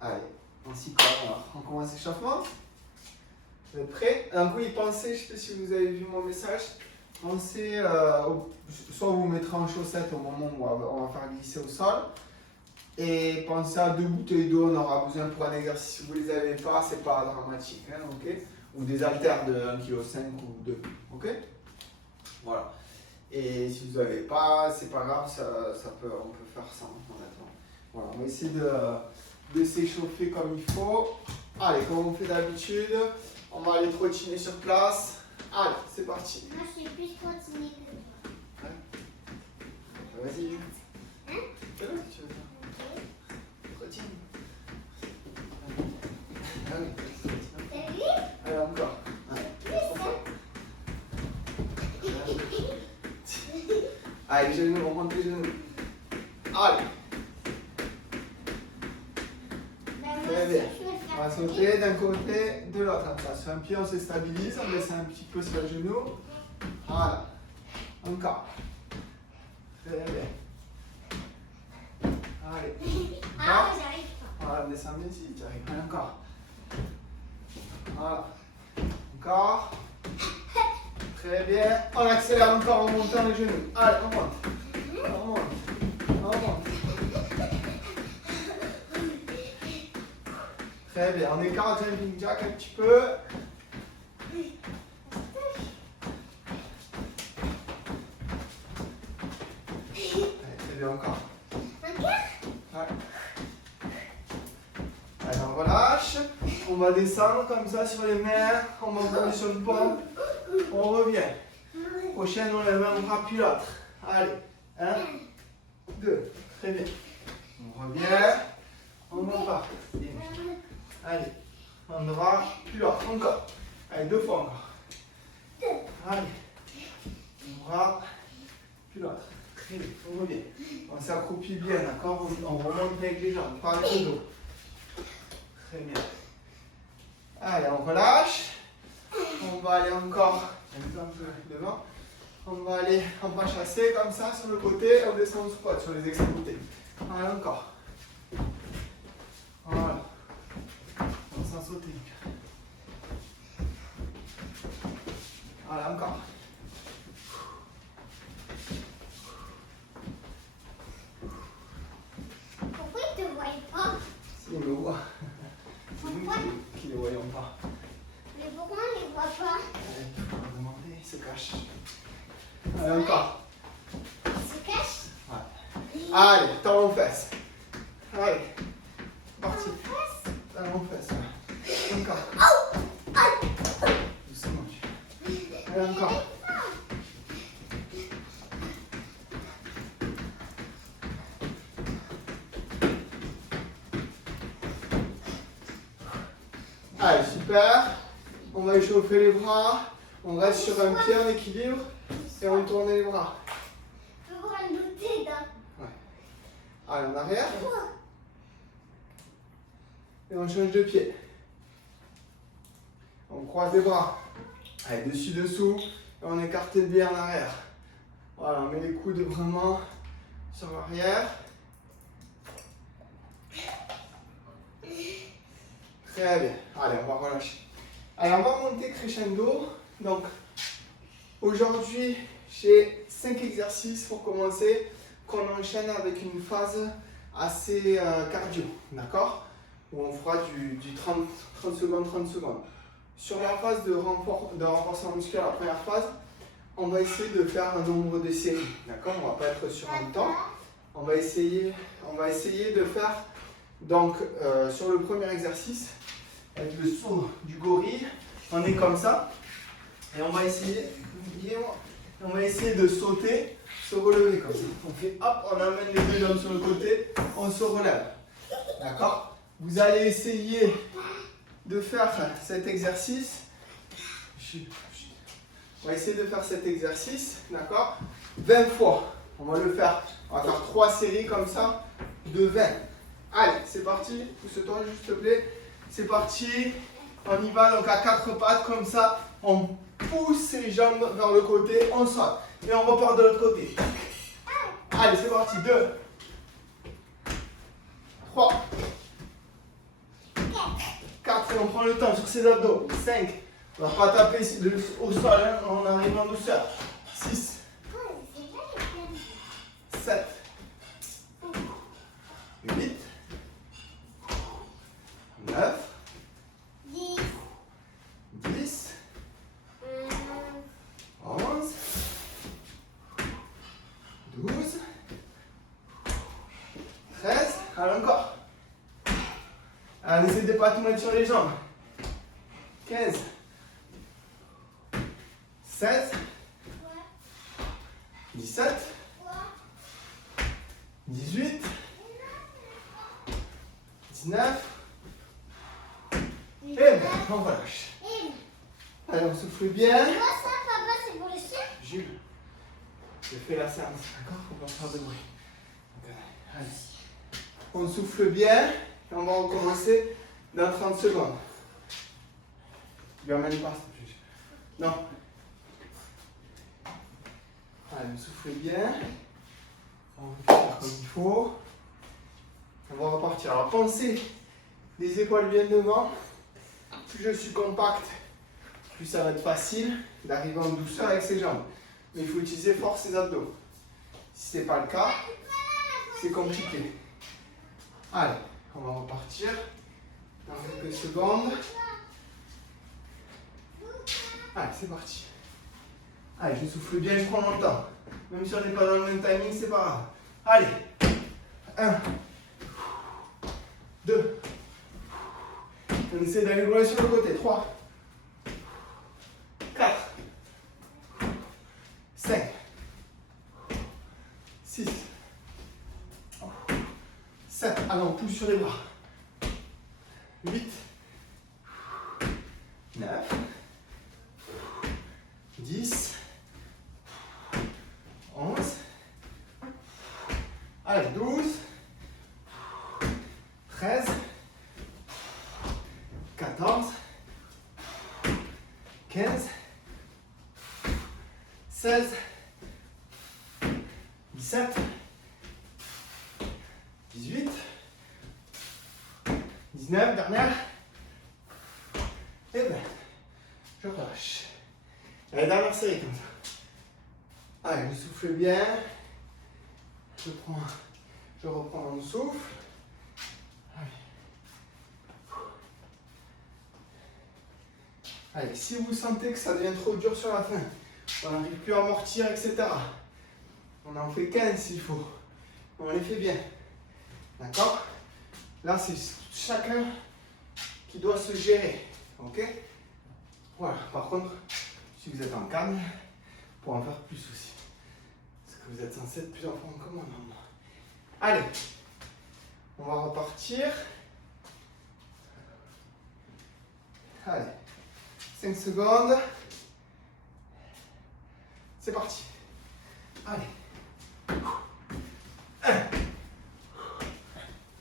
Allez, on s'y colle. Alors, on commence l'échauffement. Vous êtes prêts? Donc oui, pensez, je ne sais pas si vous avez vu mon message, pensez, soit vous mettrez en chaussettes au moment où on va faire glisser au sol, et pensez à 2 bouteilles d'eau, on aura besoin pour un exercice. Si vous ne les avez pas, c'est pas dramatique, hein, ok? Ou des haltères de 1,5 kg ou 2 kg, ok? Voilà. Et si vous n'avez pas, c'est pas grave, on peut faire ça, honnêtement. Voilà, on va essayer de s'échauffer comme il faut. Allez, comme on fait d'habitude, on va aller trottiner sur place. Allez, c'est parti. Moi, je suis plus trottiner que toi. Ouais. Vas-y. Hein? Fais-le si tu veux faire. Ok. Trottine. Allez, T'as vu? allez, encore. Allez, allez, les genoux, on monte les genoux. Allez. Très bien. On va sauter d'un côté, de l'autre. Sur un pied, on se stabilise, on laisse un petit peu sur le genou. Voilà. Encore. Très bien. Allez. Ah, j'arrive pas. Voilà, descends bien si tu arrives. Allez, encore. Voilà. Encore. Très bien. On accélère encore en montant les genoux. Allez, on monte. On monte. On monte. Très bien. On écarte jumping jack un petit peu. Allez, très bien encore. Ouais. Allez, on relâche. On va descendre comme ça sur les mains. On va monter sur le pont. On revient. Prochaine, on lève un bras puis l'autre. Allez. 1, 2. Très bien. On revient. On repart. Allez. Un bras puis l'autre. Encore. Allez, 2 fois encore. Allez. Un bras puis l'autre. Très bien. On revient. On s'accroupit bien, d'accord? On remonte avec les jambes, pas avec le dos. Très bien. Allez, on relâche. On va aller encore un peu devant. On va aller en pas chasser comme ça sur le côté et on descend en squat sur les extrémités. Allez, encore. Voilà. On s'en sauter. Voilà, encore. Pourquoi ils te voient pas? S'ils me voient. C'est nous Pourquoi? qui ne les voyons pas. Mais pourquoi on les voit pas? Il faut leur demander, ils se cachent. Allez, encore. Ils se cachent? Ouais. Allez, talon fesses. Allez. Parti. En face? Talon fesses. Ouais. Encore. Doucement. Allez, encore. Allez, super. On va échauffer les bras. On reste sur un pied en équilibre et on tourne les bras. Je peux voir une bouteille d'un. Ouais. Allez, en arrière. Et on change de pied. On croise les bras. Allez, dessus, dessous. Et on écarte le pied en arrière. Voilà, on met les coudes vraiment sur l'arrière. Très bien. Allez, on va relâcher. Allez, on va monter crescendo. Donc, aujourd'hui, j'ai 5 exercices pour commencer, qu'on enchaîne avec une phase assez cardio, d'accord? Où on fera du 30 secondes, 30 secondes. Sur la phase de renforcement musculaire, la première phase, on va essayer de faire un nombre de séries, d'accord? On ne va pas être sur un temps. On va essayer de faire, donc, sur le premier exercice, avec le saut du gorille, on est comme ça. Et on va essayer de sauter, se relever comme ça. On fait hop, on amène les deux jambes sur le côté, on se relève. D'accord? Vous allez essayer de faire cet exercice. On va essayer de faire cet exercice, d'accord? 20 fois. On va le faire. On va faire 3 séries comme ça de 20. Allez, c'est parti. Pousse-toi, s'il te plaît. C'est parti. On y va donc à 4 pattes comme ça. On pousse les jambes vers le côté. On saute. Et on repart de l'autre côté. Allez, c'est parti. 2, 3, et on prend le temps sur ses abdos. 5. On ne va pas taper au sol, hein, on arrive en douceur. 6. 7. 8. 9. 10. 10. 11. 12. 13. Allez, encore. Allez, n'essayez de ne pas tout mettre sur les jambes. 15. 16. 17. 18. 19. Et bien, on relâche. Allez, on souffle bien. Tu vois ça, papa, c'est pour le chien? Jules, je fais la séance, d'accord? On va faire de bruit. Allez. On souffle bien et on va recommencer dans 30 secondes. Tu lui emmènes pas, s'il te plaît. Non. Allez, on souffle bien. On va faire comme il faut. On va repartir. Alors, pensez les épaules bien devant. Plus je suis compact, plus ça va être facile d'arriver en douceur avec ses jambes. Mais il faut utiliser fort ses abdos. Si ce n'est pas le cas, c'est compliqué. Allez, on va repartir dans quelques secondes. Allez, c'est parti. Allez, je souffle bien, je prends mon temps. Même si on n'est pas dans le même timing, c'est pas grave. Allez. 1. 2. On essaie d'aller loin sur le côté. 3. 4. 5. 6. 7. Allez, on pousse sur les bras. 8. 9. 10. 11. Allez, 12. 13. 14. 15. 16. 17. 18. 19, dernière. Et bien, je relâche. La dernière série comme ça. Allez, je souffle bien. Je reprends mon souffle. Allez. Allez, si vous sentez que ça devient trop dur sur la fin, on n'arrive plus à amortir, etc. On en fait 15 s'il faut. On les fait bien. D'accord? Là, c'est chacun qui doit se gérer. Ok? Voilà. Par contre, si vous êtes en calme, pour en faire plus aussi. Parce que vous êtes censé être plus en forme que moi, normalement. Allez. On va repartir. Allez. 5 secondes. C'est parti. Allez. 1.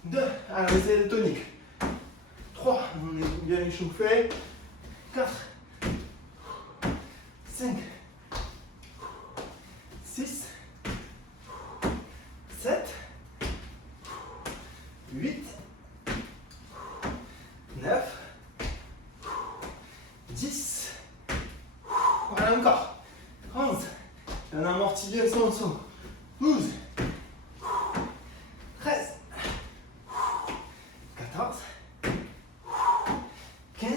2. Allez, on essaie le tonique. 3. On est bien échauffé. 4. 5. 6. 7. 8. 9. 10. Voilà encore. 11. On amortit bien son saut. 12. 13. 14. 15.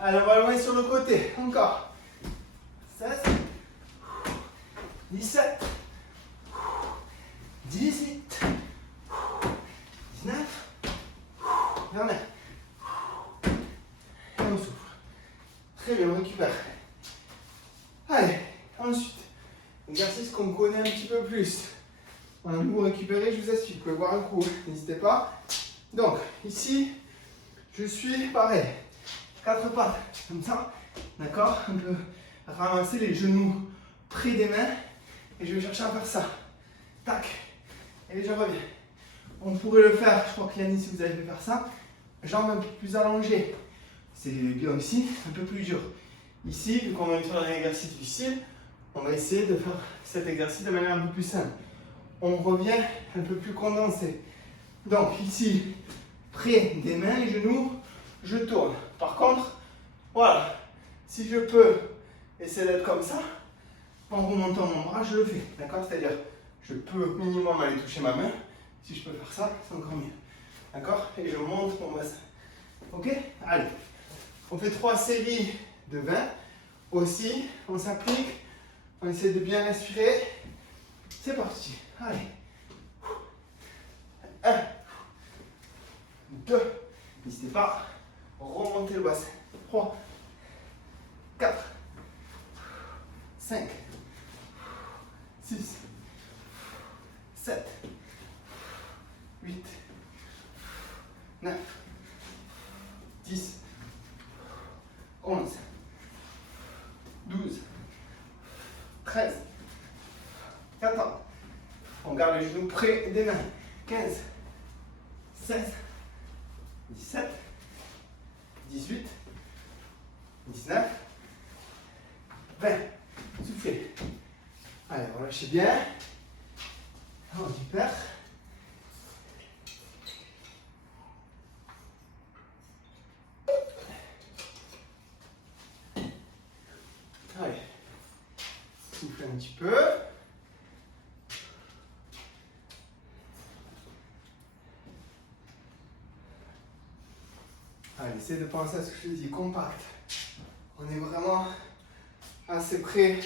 Allez, on va loin sur le côté. Encore. 16. 17. 18. 19. Dernière. Et on souffle. Très bien, on récupère. Allez, ensuite, exercice qu'on connaît un petit peu plus. Voilà, vous récupérez, je vous explique. Vous pouvez boire un coup, n'hésitez pas. Donc, ici, je suis pareil. 4 pattes, comme ça. D'accord? On peut ramasser les genoux près des mains. Et je vais chercher à faire ça. Tac. Et je reviens. On pourrait le faire, je crois que Yannis, si vous avez fait faire ça, jambes un peu plus allongées. C'est bien aussi, un peu plus dur. Ici, vu qu'on va faire un exercice difficile, on va essayer de faire cet exercice de manière un peu plus simple. On revient un peu plus condensé. Donc ici, près des mains, les genoux, je tourne. Par contre, voilà, si je peux essayer d'être comme ça, en remontant mon bras, je le fais. D'accord? C'est-à-dire, je peux minimum aller toucher ma main. Si je peux faire ça, c'est encore mieux. D'accord? Et je monte mon bassin. Ok? Allez. On fait 3 séries de 20. Aussi, on s'applique. On essaie de bien respirer. C'est parti. Allez. 1, 2. N'hésitez pas. Remontez le bassin. 3, 4, 5, 6, 7, 8, 9, 10, 11, 12, 13, 14. On garde les genoux près des mains. 15, 16, 17, 18, 19, 20. Soufflez. Allez, relâchez bien. Oh, super. Allez. Soufflez un petit peu. Allez, essayez de penser à ce que je dis, compact. On est vraiment assez près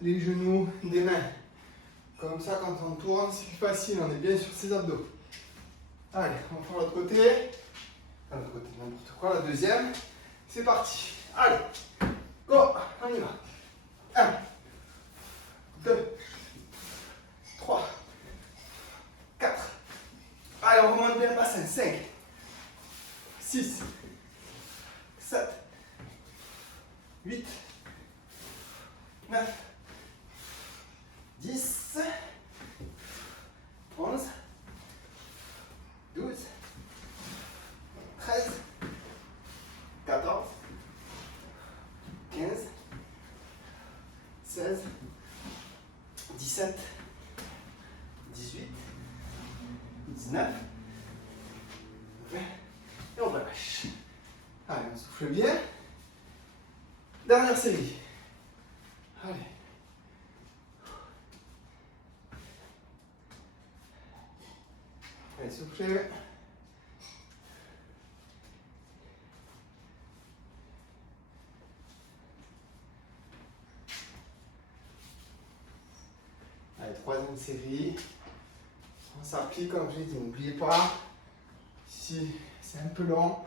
les genoux des mains. Comme ça, quand on tourne, c'est plus facile, on est bien sur ses abdos. Allez, on va faire l'autre côté. L'autre côté, n'importe quoi, la deuxième. C'est parti. Allez, go, on y va. 1, 2, 3, 4. Allez, on remonte bien le bassin. 5, 6, 7, 8, 9, 10, 11, 12, 13, 14, 15, 16, 17, 18, 19, 20. Et on relâche. Allez, on souffle bien. Dernière série. Allez. Allez, soufflez. Allez, troisième série. On s'applique comme je l'ai dit. N'oubliez pas, si c'est un peu long,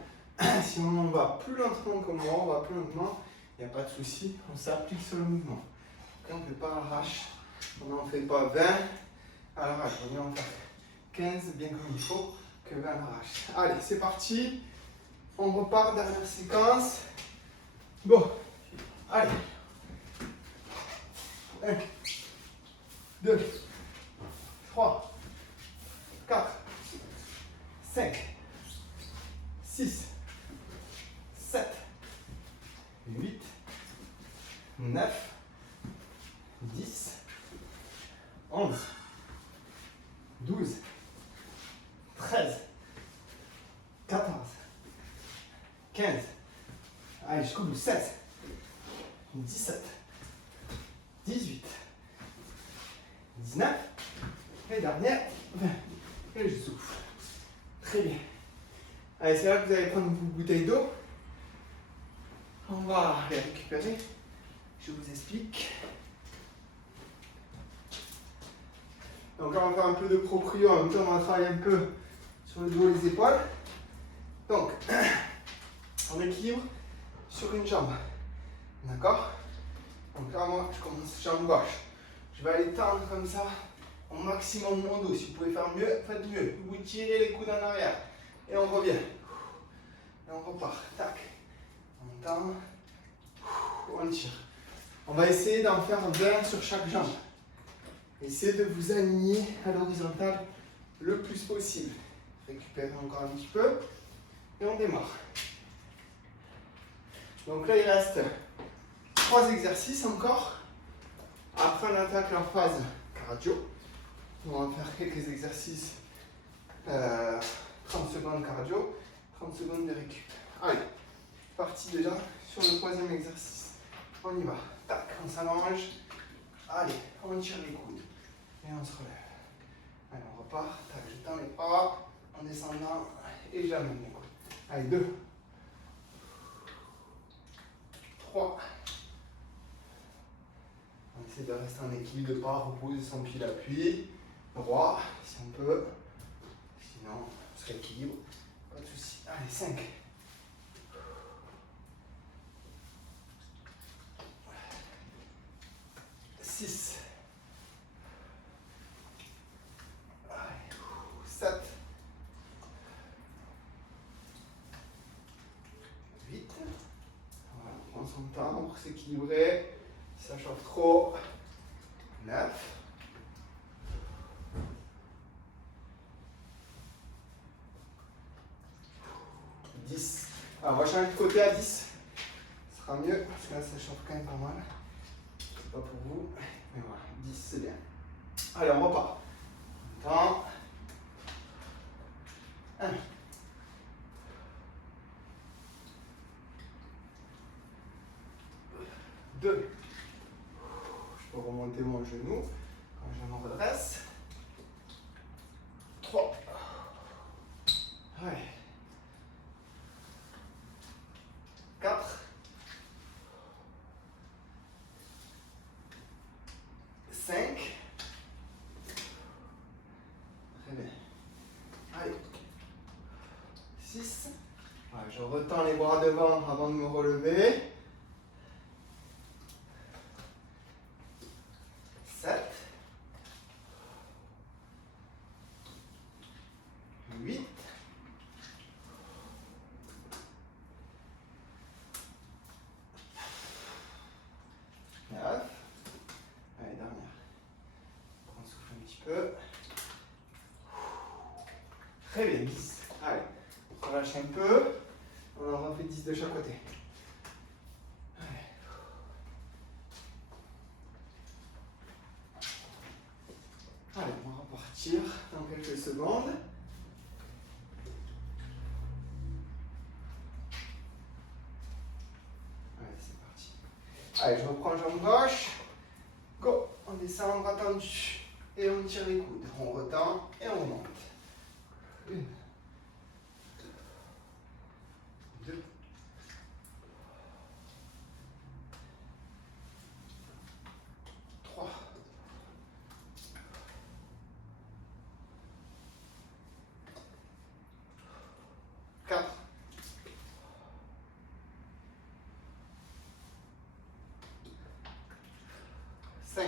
si on va plus lentement que moi, on va plus lentement, il n'y a pas de souci, on s'applique sur le mouvement. Quand on ne fait pas à l'arrache, on n'en fait pas 20 à l'arrache, on va en faire 15 bien comme il faut que 20 à l'arrache. Allez, c'est parti, on repart, dernière séquence. Bon, allez. 1, 2, 3, 4, 5, 6, 7, 8, 9, 10, 11, 12, 13, 14, 15, allez, jusqu'au bout, 16, 17, 18, 19, et dernière, 20. Et je souffle. Très bien. Allez, c'est là que vous allez prendre une bouteille d'eau. On va les récupérer. Je vous explique. Donc là, on va faire un peu de proprio. En même temps, on va travailler un peu sur le dos et les épaules. Donc, on équilibre sur une jambe. D'accord? Donc là, moi, je commence jambe gauche. Je vais aller tendre comme ça au maximum mon dos. Si vous pouvez faire mieux, faites mieux. Vous tirez les coudes en arrière. Et on revient. Et on repart. Tac. On tend. On tire. On va essayer d'en faire 20 sur chaque jambe. Essayez de vous aligner à l'horizontale le plus possible. Récupérez encore un petit peu. Et on démarre. Donc là, il reste 3 exercices encore. Après, on attaque la phase cardio. On va faire quelques exercices. 30 secondes cardio, 30 secondes de récup. Allez, parti déjà sur le troisième exercice. On y va. Tac, on s'allonge. Allez, on tire les coudes. Et on se relève. Allez, on repart. Tac, je tends les bras en descendant et j'amène les coudes. Allez, 2, 3. On essaie de rester en équilibre, de ne pas reposer son pied d'appui. Droit, si on peut. Sinon, on se rééquilibre. Pas de souci. Allez, 5. 6. 7. 8. Voilà, on prend son temps pour s'équilibrer. Si ça chauffe trop. 9. 10. Alors, on va changer de côté à 10. Ce sera mieux parce que là, ça chauffe quand même pas mal. C'est pas pour vous. Mais voilà, 10, c'est bien. Allez, on repart. Temps. 1. 2. Je peux remonter mon genou quand je me redresse. 3. Ouais. 4. 5. Très bien. Allez. 6. Ouais, je retends les bras devant avant de me relever. 7. 8. 9. Allez, dernière. On souffle un petit peu. Très bien, 10. Allez, on relâche un peu. On en refait 10 de chaque côté. Allez. Allez, on va repartir dans quelques secondes. Allez, c'est parti. Allez, je reprends jambe gauche. Go. On descend, bras tendu. Et on tire les coudes. On retend et on monte. 1. 2. 3. 4. 5.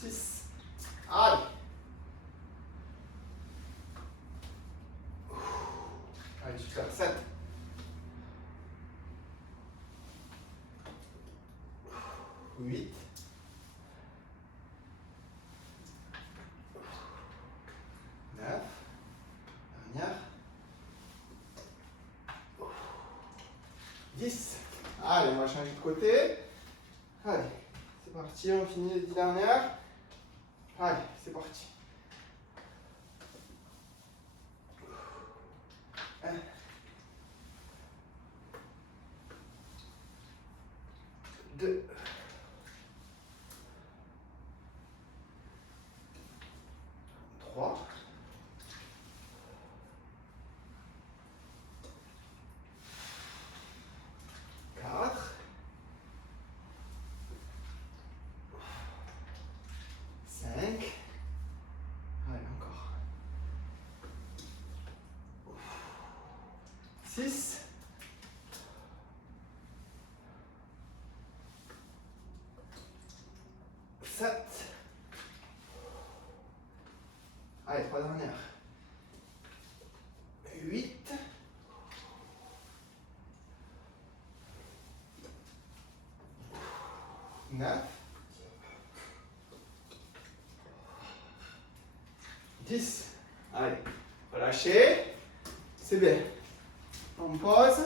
6. Allez. Allez, super. 7. 8. 9. Dernière. 10. Allez, on va changer de côté. Allez, c'est parti, on finit les 10 dernières. Allez, c'est parti. 1. 2. 3. 4. 5. Allez, encore. 6. 7. Allez, 3 dernières. 8. 9. 10. Allez, relâchez. C'est bien. On pose.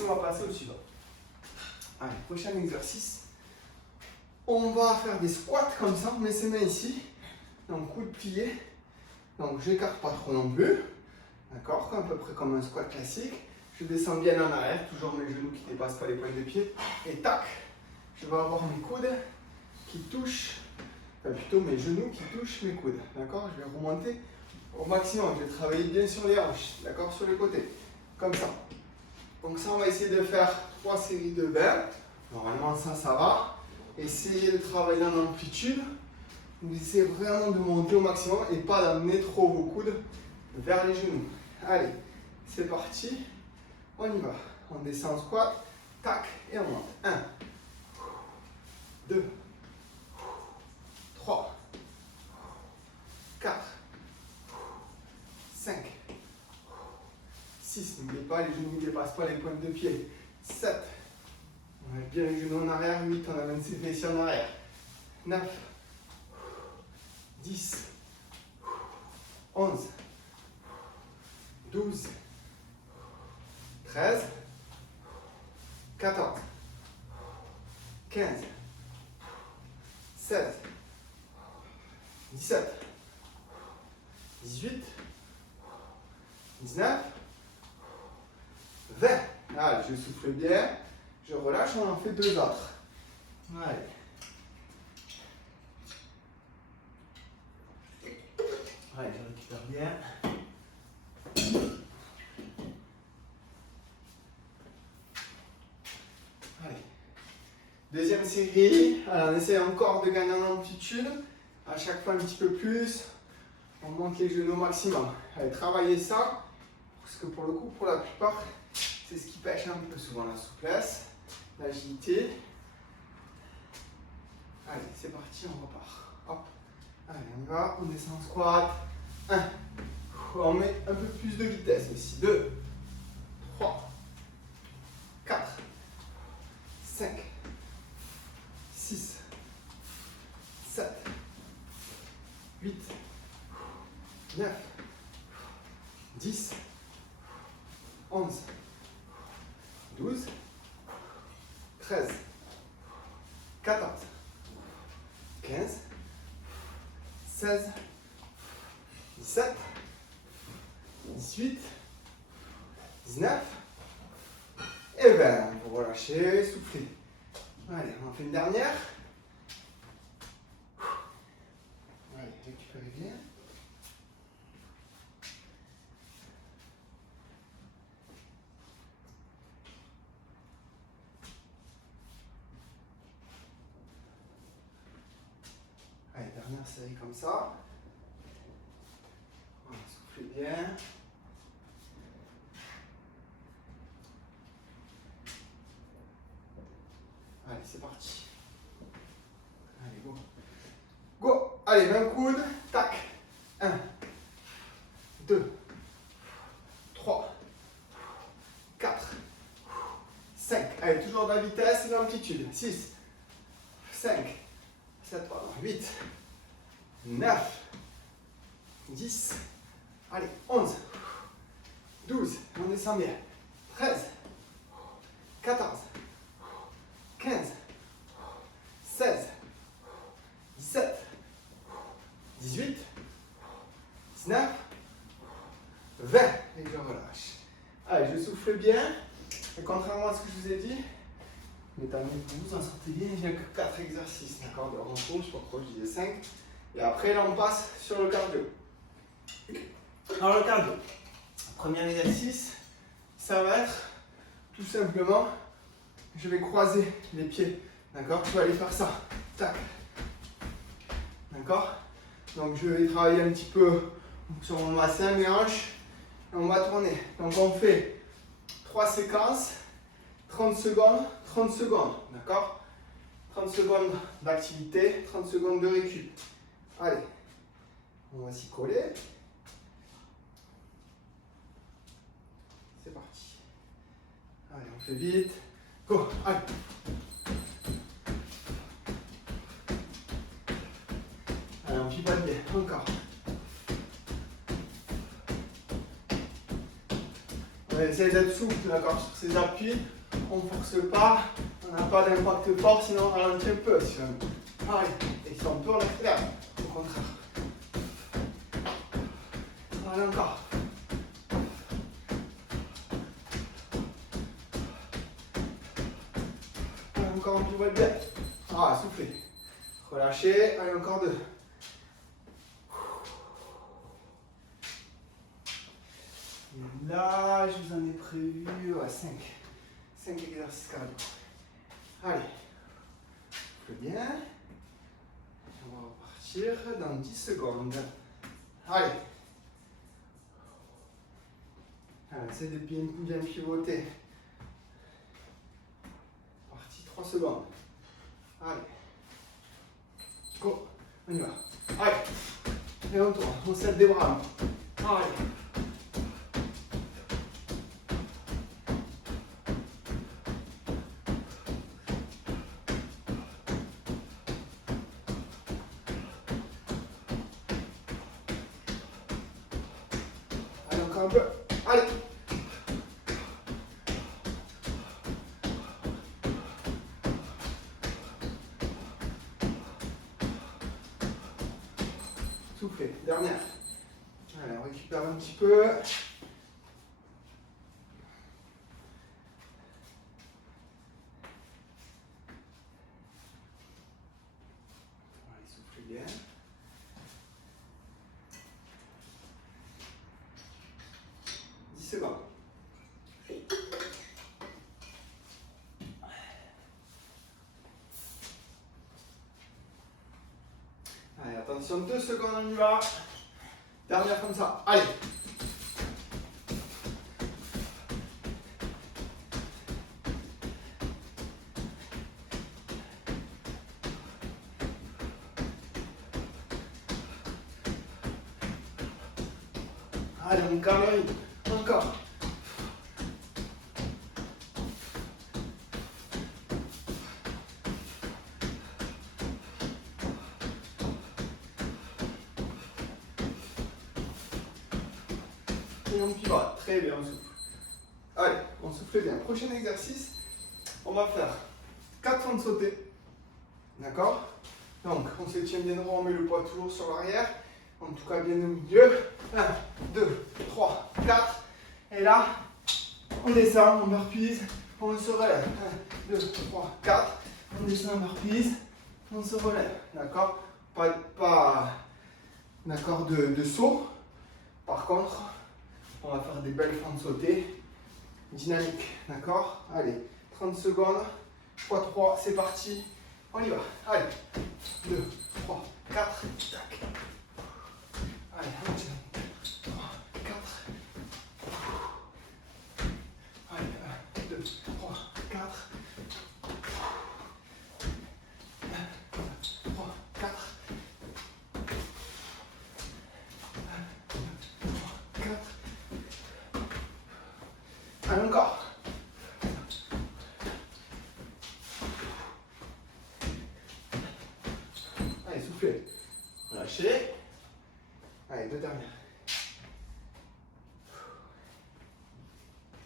On va passer au suivant. Allez, prochain exercice. On va faire des squats comme ça. On met ses mains ici. Donc coude plié. Donc j'écarte pas trop non plus. D'accord, à peu près comme un squat classique. Je descends bien en arrière, toujours mes genoux qui ne dépassent pas les pointes de pied. Et tac, je vais avoir mes coudes qui touchent, enfin plutôt mes genoux qui touchent mes coudes. D'accord, je vais remonter au maximum. Je vais travailler bien sur les hanches, d'accord, sur les côtés. Comme ça. Donc ça, on va essayer de faire 3 séries de 20. Normalement, ça va. Essayez de travailler en amplitude. Vous essayez vraiment de monter au maximum et pas d'amener trop vos coudes vers les genoux. Allez, c'est parti. On y va. On descend en squat. Tac, et on monte. 1, 2, 3, 4, 5, 6. N'oubliez pas, les genoux ne dépassent pas les pointes de pied. 7. On met bien les genoux en arrière. 8, on amène ses fessiers en arrière. 9, 10, 11, 12, 13, 14, 15, 16, 17, 18, 19, 20. Allez, je souffle bien, je relâche, on en fait 2 autres. Allez. Allez, je récupère bien. Allez. Deuxième série. Alors, on essaie encore de gagner en amplitude. À chaque fois un petit peu plus. On monte les genoux au maximum. Allez, travaillez ça. Parce que pour le coup, pour la plupart, c'est ce qui pêche un peu souvent, la souplesse, l'agilité. Allez, c'est parti, on repart. Hop. Allez, on y va. On descend en squat. 1. On met un peu plus de vitesse aussi. 2, 3, 4, 5, 6, 7, 8, 9, 10, 11, 12, 13, 14, 15, 16, 17, 18, 19 et 20. Vous relâchez, soufflez. Allez, on en fait une dernière. Allez, récupérez bien. Allez, dernière série comme ça. Voilà, soufflez bien. Allez, c'est parti. Allez, go. Go. Allez, main coude. Tac. 1, 2, 3, 4, 5. Allez, toujours de la vitesse et de l'amplitude. 6, 5, 7, 8, 9, 10. Allez, 11, 12. On descend bien. 13, 14, 15, 16, 17, 18, 19, 20. Et je relâche. Allez, je souffle bien. Et contrairement à ce que je vous ai dit, les tamés, vous en sortez bien. Il n'y a que 4 exercices, d'accord, de renfort. Je ne sais pas pourquoi je disais 5. Et après, là, on passe sur le cardio. Alors, le cardio. Premier exercice, ça va être tout simplement, je vais croiser les pieds. D'accord, je vais aller faire ça. Tac. D'accord. Donc, je vais travailler un petit peu sur mon bassin, mes hanches. Et on va tourner. Donc, on fait 3 séquences, 30 secondes, 30 secondes. D'accord. 30 secondes d'activité, 30 secondes de récup. Allez, on va s'y coller. C'est parti. Allez, on fait vite. Go, allez. Allez, on pipote bien, encore. On va essayer d'être souple, d'accord, sur ces appuis. On ne force pas, on n'a pas d'impact fort, sinon on ralentit un peu. Allez, et si on peut, on accélère. Au contraire. Allez, encore. Allez, encore un pivot bien. Ah, soufflez. Relâchez. Allez, encore 2. Et là, je vous en ai prévu 5. 5 exercices cardio. Allez. Soufflez bien. On va repartir dans 10 secondes. Allez. Allez, essayez de bien pivoter. Parti 3 secondes. Allez. Go. On y va. Allez. Et on tourne. On serre des bras. Allez. Allez, encore un peu. Allez. Soufflez. Dernière. Allez, on récupère un petit peu. Allez, soufflez bien. Secondes. Allez, attention, 2 secondes, on y va. Dernière comme ça. Allez. Allez, on calme. Encore. Et on pivote. Très bien, on souffle. Allez, on souffle bien. Prochain exercice, on va faire 4 fentes sautées. D'accord? Donc, on se tient bien droit, on met le poids toujours sur l'arrière. En tout cas, bien au milieu. 1, 2, 3, 4. Et là, on descend, on burpees, on se relève. 1, 2, 3, 4. On descend, on burpees, on se relève. D'accord? Pas d'accord de saut. Par contre, on va faire des belles fentes sautées. Dynamique. D'accord? Allez, 30 secondes. x3, c'est parti. On y va. Allez. 2, 3, 4. Tac. Allez, 1, 2, 3, 4. Allez, 1, 2, 3, 4. 1, 2, 3, 4. 1, 2, 3, 4. Allez, encore. Allez, soufflez. Relâchez. Allez, 2 dernières.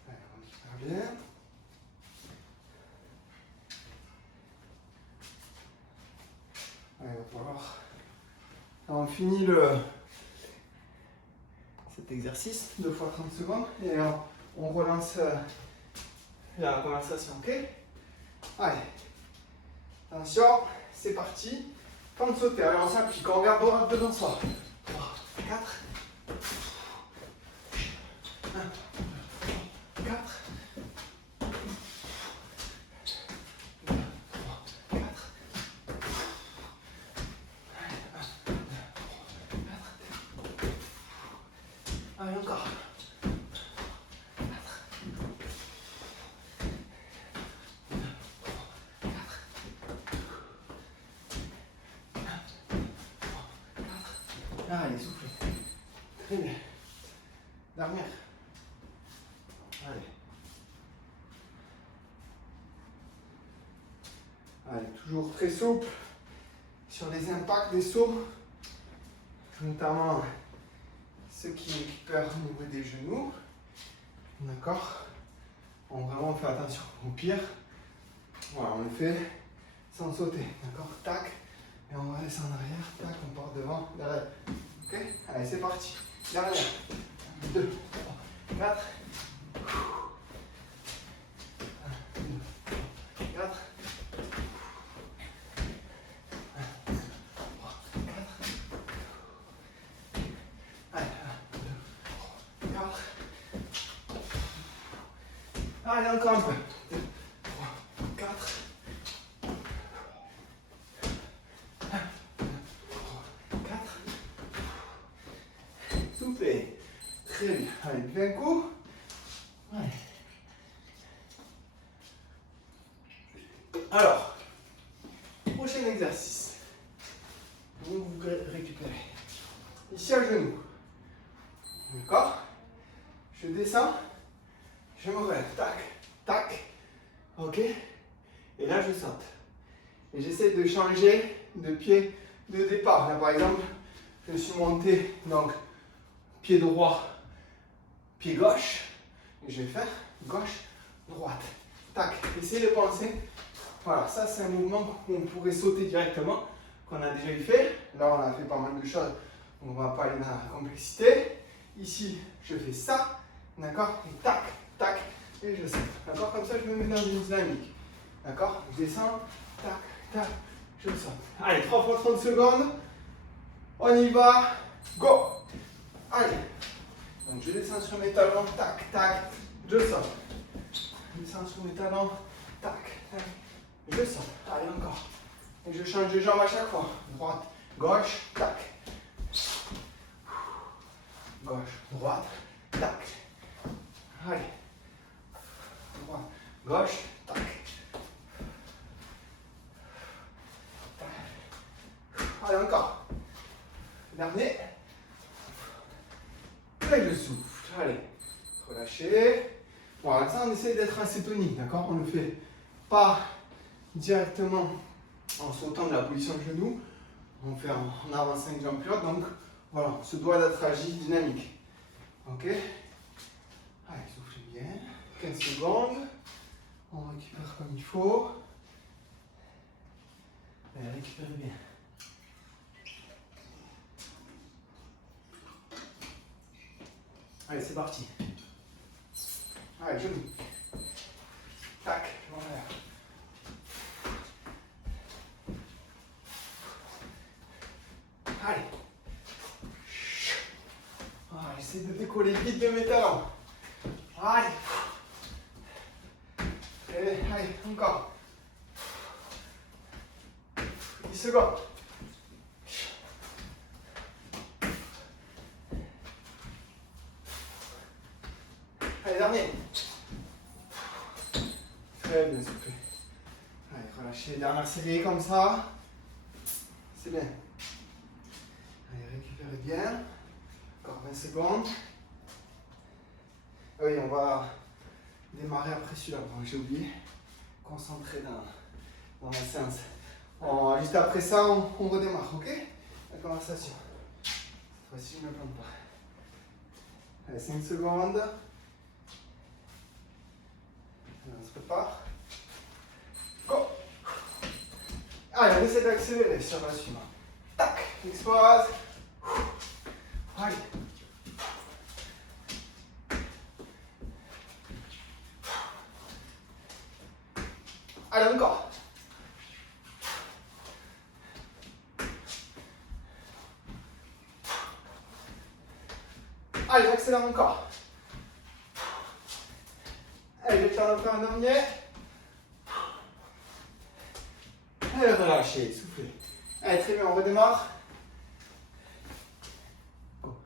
Allez, on récupère bien. Allez, il va falloir. Là, on finit cet exercice, 2 fois 30 secondes, et on relance la conversation, ok? Allez, attention, c'est parti. Fente sautée, alors on s'applique, on regarde droit devant soi. 3, 4. 1, 2, 3, 4. 2, 3, 4. Allez, encore. 4. 2, 3, 4. 1, 2, 3, 4. Allez, soufflez. Très bien. Dernière. Allez. Allez, toujours très souple sur les impacts des sauts, notamment ceux qui récupèrent au niveau des genoux. D'accord? On vraiment fait attention. Au pire, voilà, on le fait sans sauter. D'accord? Tac. Et on va laisser en arrière. Tac, on part devant, derrière. Ok? Allez, c'est parti. Dernière. 2, 3, 4. 4. 3, 4. Allez, 1, 2, 3, 4. Allez, encore un peu. 2, 3, 4. 1, 2, 3, 4. Soufflez. Très bien. Allez, buvez un coup. Allez. Alors, prochain exercice. Vous vous récupérez. Ici à genoux. D'accord? Je descends. Je me relève. Tac, tac. Ok? Et là, je saute. Et j'essaie de changer de pied de départ. Là, par exemple, je suis monté, donc, pied droit, pied gauche. Et je vais faire gauche, droite. Tac. Essayez de penser. Voilà, ça, c'est un mouvement qu'on pourrait sauter directement, qu'on a déjà eu fait. Là, on a fait pas mal de choses. On ne va pas aller dans la complexité. Ici, je fais ça. D'accord? Et tac, tac. Et je saute. D'accord? Comme ça, je me mets dans une dynamique. D'accord? Je descends. Tac, tac. Je saute. Allez, 3 fois 30 secondes. On y va. Go! Allez. Donc, je descends sur mes talons. Tac, tac. Je saute. Je descends sur mes talons. Tac, tac. Je saute. Allez, encore. Et je change de jambe à chaque fois. Droite, gauche, tac. Gauche, droite, tac. Allez. Droite, gauche, tac. Allez, encore. Dernier. Et je souffle. Allez. Relâchez. Voilà, ça, on essaie d'être assez tonique, d'accord? On ne le fait pas directement en sautant de la position de genou. On fait en avançant une jambe plus haute. Donc, voilà, on se doit d'être agile, dynamique. Ok? Allez, soufflez bien. 15 secondes. On récupère comme il faut. Allez, récupérez bien. Allez, c'est parti. Allez, genou. Tac, en l'air. Allez. Ah, j'essaie de décoller vite de mes talons. Allez. Allez, encore. 10 secondes. Allez, dernier. Très bien soufflé. Allez, relâchez. Dernière série comme ça. C'est bien. Allez, récupérez bien. Encore 20 secondes. Oui, on va démarrer après celui-là. Bon, j'ai oublié. Concentré dans la séance. Juste après ça, on redémarre, ok? La conversation. Cette fois-ci, je ne me plante pas. Allez, 5 secondes. Allez, on se prépare. Go! Allez, on essaie d'accélérer sur la suivante. Tac! Expose. Allez. Allez, encore. Allez, j'accélère encore. Allez, je vais faire un dernier. Allez, relâchez, soufflez. Allez, très bien, on redémarre. Go.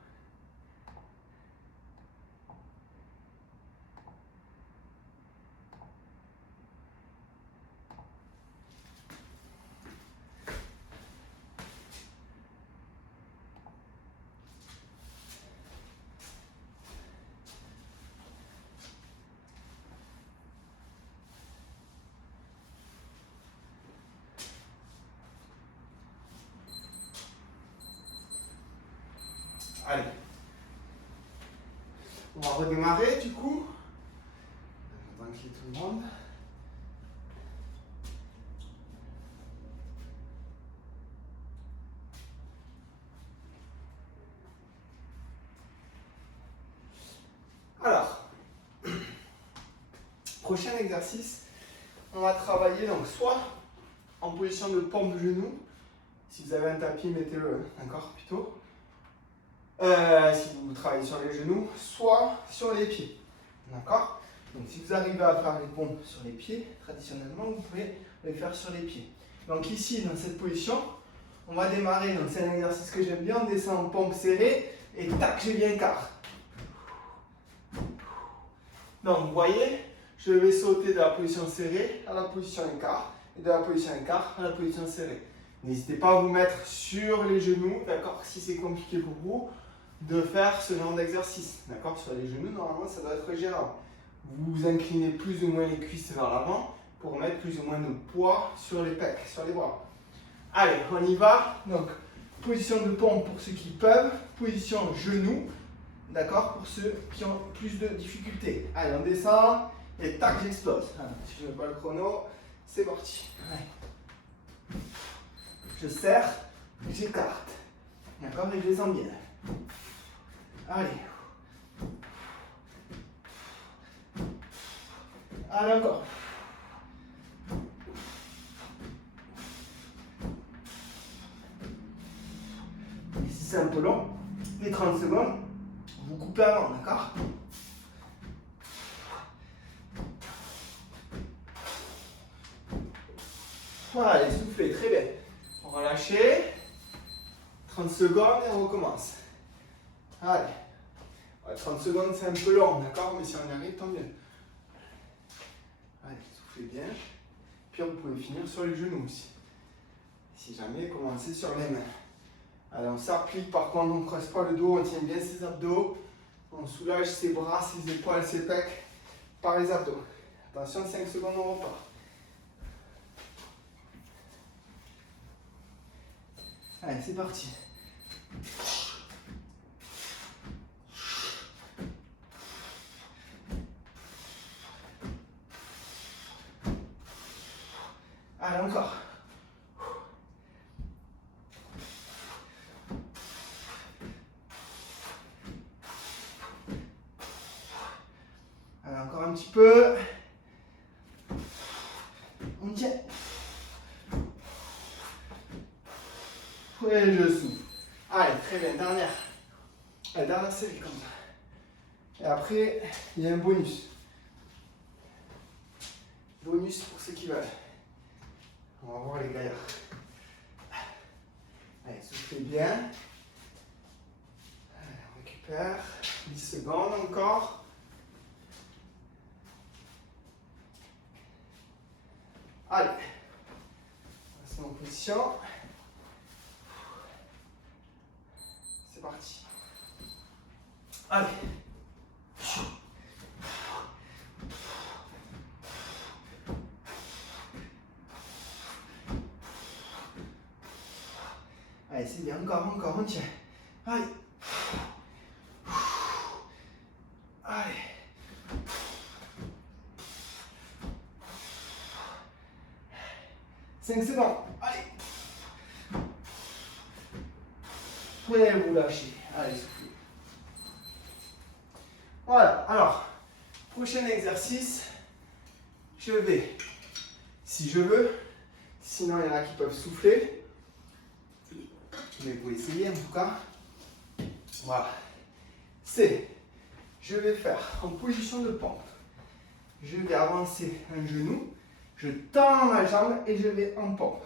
Allez. On va redémarrer du coup. J'attends qu'il y ait tout le monde. Prochain exercice, on va travailler donc soit en position de pompe genou. Si vous avez un tapis, mettez-le, d'accord, plutôt. Si vous travaillez sur les genoux, soit sur les pieds, d'accord. Donc si vous arrivez à faire les pompes sur les pieds, traditionnellement, vous pouvez les faire sur les pieds. Donc ici, dans cette position, on va démarrer. Donc c'est un exercice que j'aime bien. On descend en pompe serrée et tac, j'ai bien quart. Donc vous voyez, je vais sauter de la position serrée à la position écart et de la position écart à la position serrée. N'hésitez pas à vous mettre sur les genoux, d'accord, si c'est compliqué pour vous, de faire ce genre d'exercice, d'accord. Sur les genoux, normalement, ça doit être gérable. Vous inclinez plus ou moins les cuisses vers l'avant pour mettre plus ou moins de poids sur les pecs, sur les bras. Allez, on y va. Donc, position de pompe pour ceux qui peuvent, position genou, d'accord, pour ceux qui ont plus de difficultés. Allez, on descend et tac, j'explose. Si je ne mets pas le chrono, c'est parti. Allez. Je serre, j'écarte. D'accord, et je descends bien. Allez. Allez, encore. Et si c'est un peu long, les 30 secondes, vous coupez avant, d'accord? Voilà, allez, soufflez, très bien. On va lâcher. 30 secondes et on recommence. Allez. 30 secondes, c'est un peu long, d'accord? Mais si on y arrive, tant mieux. Allez, soufflez bien. Puis vous pouvez finir sur les genoux aussi. Si jamais, commencez sur les mains. Allez, on s'applique, par contre, on ne creuse pas le dos, on tient bien ses abdos. On soulage ses bras, ses épaules, ses pecs par les abdos. Attention, 5 secondes, on repart. Allez, c'est parti. Allez, encore. Allez, encore un petit peu. On tient. Et je souffle. Allez, très bien, dernière. La dernière série comme ça. Et après, il y a un bonus. Bonus pour ceux qui veulent. On va voir les gaillards. Allez, soufflez bien. Allez, on récupère. 10 secondes encore. Allez. On se met en position. C'est parti. Allez. Allez, c'est bien, encore, on tient. Allez. Allez. Cinq secondes. Allez. Ouais, vous lâchez. Allez, soufflez. Voilà, alors, prochain exercice. Je vais, si je veux, sinon il y en a qui peuvent souffler. Mais vous essayez en tout cas. Voilà. C'est, je vais faire en position de pompe. Je vais avancer un genou, je tends ma jambe et je vais en pompe.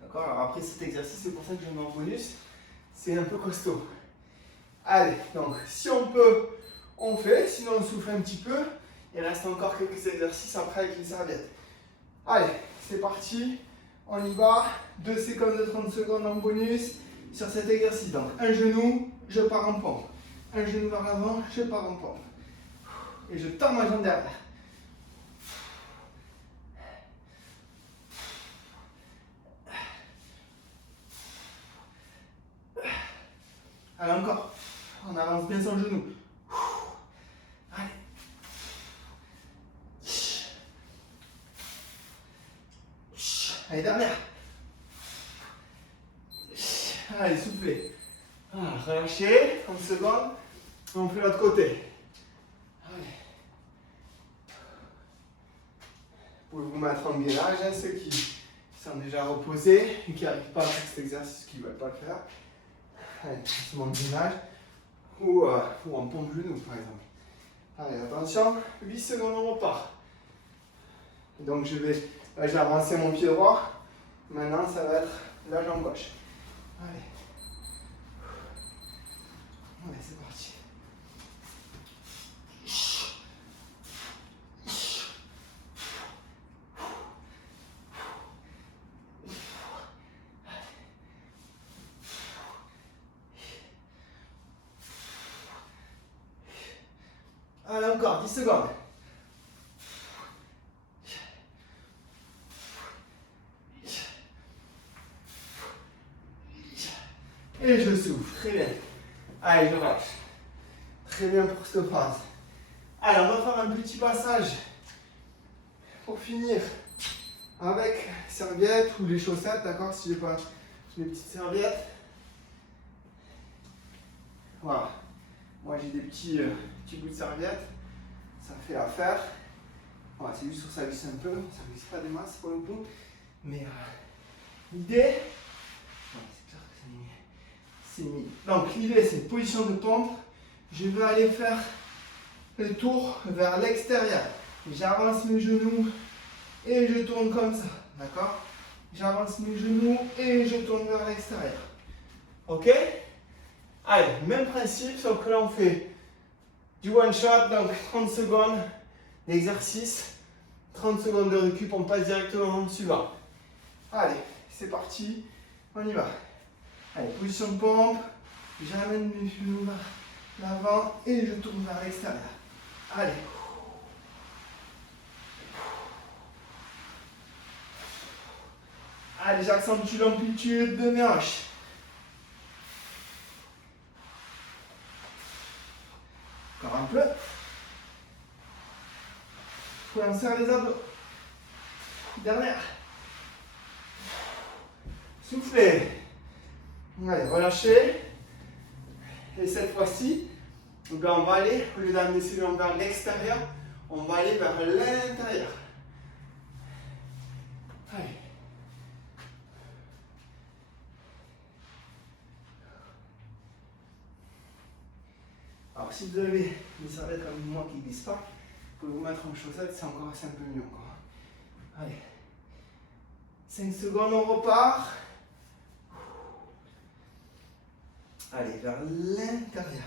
D'accord? Alors après cet exercice, c'est pour ça que je mets en bonus. C'est un peu costaud. Allez, donc si on peut, on fait. Sinon on souffle un petit peu. Il reste encore quelques exercices après avec les serviettes. Allez, c'est parti. On y va. 2 séquences de 30 secondes en bonus sur cet exercice. Donc un genou, je pars en pompe. Un genou vers l'avant, je pars en pompe. Et je tends ma jambe derrière. Allez, encore. On avance bien son genou. Allez. Allez, dernière. Allez, soufflez. Relâchez. 30 secondes. On fait l'autre côté. Allez. pouvez vous mettre en gainage, hein, ceux qui sont déjà reposés et qui n'arrivent pas à faire cet exercice, qui ne veulent pas le faire. Allez, doucement de gainage ou en pompe genou par exemple. Allez, attention, 8 secondes, on repart. Donc là j'ai avancé mon pied droit, maintenant ça va être la jambe gauche. Allez, c'est parti. Allez, encore 10 secondes. Et je souffle, très bien. Allez, je relâche. Très bien pour cette phase. Allez, on va faire un petit passage pour finir avec serviette ou les chaussettes, d'accord? Si j'ai pas les petites serviettes. Voilà. Moi j'ai des petits bouts de serviette. Ça fait l'affaire. Voilà, c'est juste que ça glisse un peu. Ça glisse pas des masses pour le coup. Mais l'idée. C'est clair que c'est mis. Donc l'idée c'est position de pompe. Je vais aller faire le tour vers l'extérieur. J'avance mes genoux et je tourne comme ça. D'accord? J'avance mes genoux et je tourne vers l'extérieur. Ok? Allez, même principe, sauf que là on fait du one shot, donc 30 secondes d'exercice, 30 secondes de récup, on passe directement au suivant. Allez, c'est parti, on y va. Allez, position de pompe, j'amène mes genoux vers l'avant et je tourne vers l'extérieur. Allez. Allez, j'accentue l'amplitude de mes hanches. Encore un peu. Faut en serrer les abdos. Dernière. Soufflez. Allez, relâchez. Et cette fois-ci, on va aller, au lieu d'amener ses jambes vers l'extérieur, on va aller vers l'intérieur. Allez. Alors si vous avez des serviettes comme moi qui ne glissent pas, vous pouvez vous mettre en chaussette, c'est encore assez un peu mieux encore. Allez. 5 secondes, on repart. Allez, vers l'intérieur.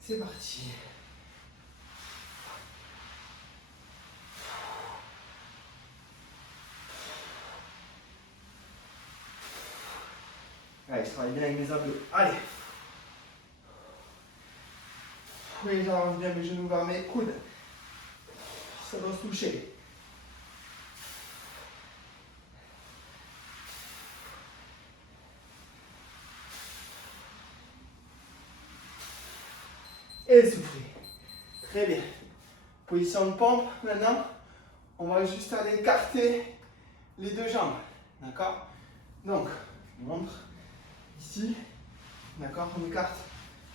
C'est parti. Allez, je travaille bien avec mes abdos. Allez. Oui, j'avance bien mes genoux vers mes coudes. Ça doit se toucher. Et soufflez. Très bien. Position de pompe maintenant. On va juste aller écarter les deux jambes. D'accord? Donc, je montre ici. D'accord? On écarte,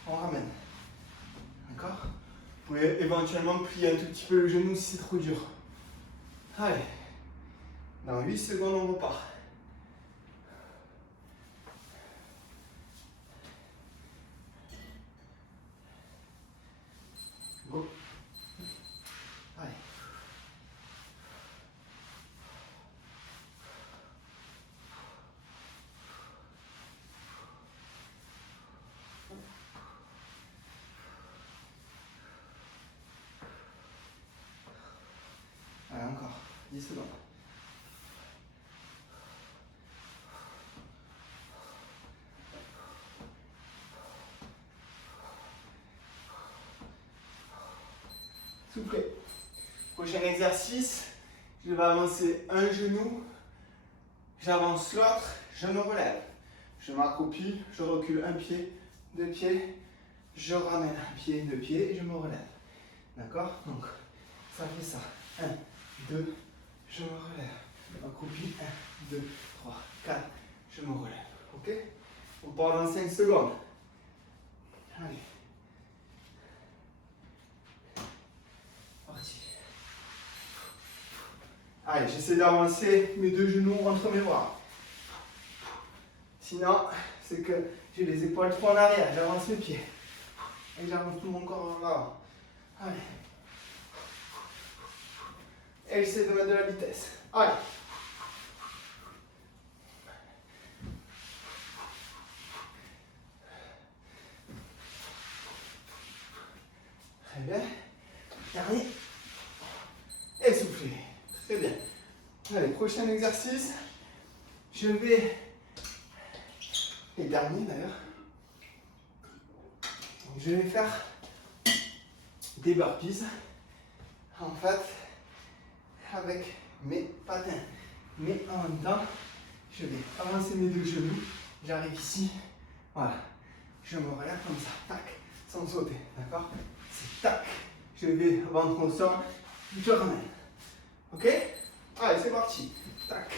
on ramène. D'accord? Vous pouvez éventuellement plier un tout petit peu le genou si c'est trop dur. Allez. Dans 8 secondes, on repart. Go. Allez. Allez, encore. 10 secondes. Soufflez. Prochain exercice, je vais avancer un genou, j'avance l'autre, je me relève. Je m'accroupis, je recule un pied, deux pieds, je ramène un pied, deux pieds et je me relève. D'accord? Donc, ça fait ça. 1, 2, je me relève. Accroupi, 1, 2, 3, 4, je me relève. Ok? On part dans 5 secondes. Allez. Parti. Allez, j'essaie d'avancer mes deux genoux entre mes bras. Sinon, c'est que j'ai les épaules trop en arrière. J'avance mes pieds. Et j'avance tout mon corps en avant. Allez. Et j'essaie de mettre de la vitesse. Allez. Très bien. Dernier. Et soufflez. Très bien. Allez, prochain exercice. Je vais... Et dernier d'ailleurs. Je vais faire des burpees. En fait, avec mes patins. Mais en même temps, je vais avancer mes deux genoux. J'arrive ici. Voilà. Je me relève comme ça. Tac. Sans sauter. D'accord? C'est tac. Je vais ventre au sol. Je ramène. Ok? Allez, c'est parti. Tac.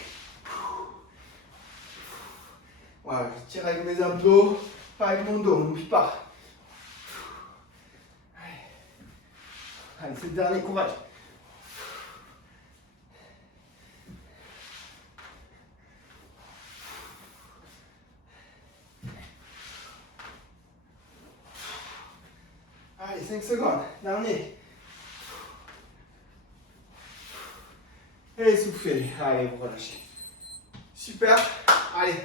Voilà, je tire avec mes abdos, pas avec mon dos, n'oublie pas. Allez, c'est le dernier, courage. Allez, 5 secondes, dernier. Et soufflez. Allez, vous relâchez. Super. Allez.